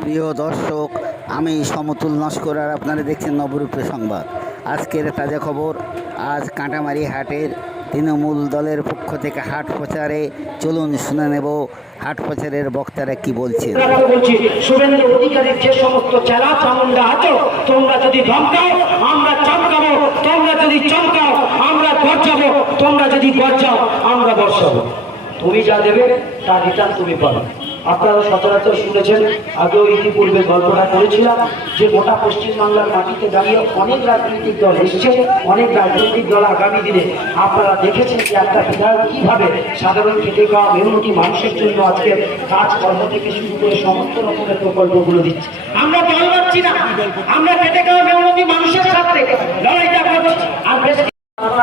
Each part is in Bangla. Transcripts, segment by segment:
প্রিয় দর্শক, আমি সমতুল নস্কর আর আপনারা দেখছেন নবরূপে সংবাদ। আজকের তাজা খবর, আজ কাঁটামারি হাটের তৃণমূল দলের পক্ষ থেকে হাট প্রচারে চলুন শুনে নেব, হাট প্রচারের বক্তারা কি বলছেন? যে সমস্ত চামুন্ডা আছো, তোমরা যদি ধমকাও, আমরা চমকাবো। তোমরা যদি চমকাও, আমরা তোমরা যদি আমরা বর্ষাবো তুমি যা দেবে, তার রিটার্ন তুমি পাবে। আপনারা সচরাচর শুনেছেন, আগেও ইতিপূর্বে গল্পটা করেছিলাম যে গোটা পশ্চিমবাংলার মাটিতে দাঁড়িয়ে অনেক রাজনৈতিক দল এসছে, অনেক রাজনৈতিক দল আগামী দিনে। আপনারা দেখেছেন যে একটা বিধায়ক কীভাবে সাধারণ খেটে খাওয়া মেহনতি মানুষের জন্য আজকে কাজকর্ম থেকে শুরু করে সমস্ত রকমের প্রকল্পগুলো দিচ্ছে। আমরা না। আমরা খেটে খাওয়া মেহনতি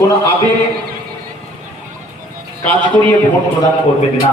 কোনো আবেগ কাজ করিয়ে ভোট প্রদান করবেন না।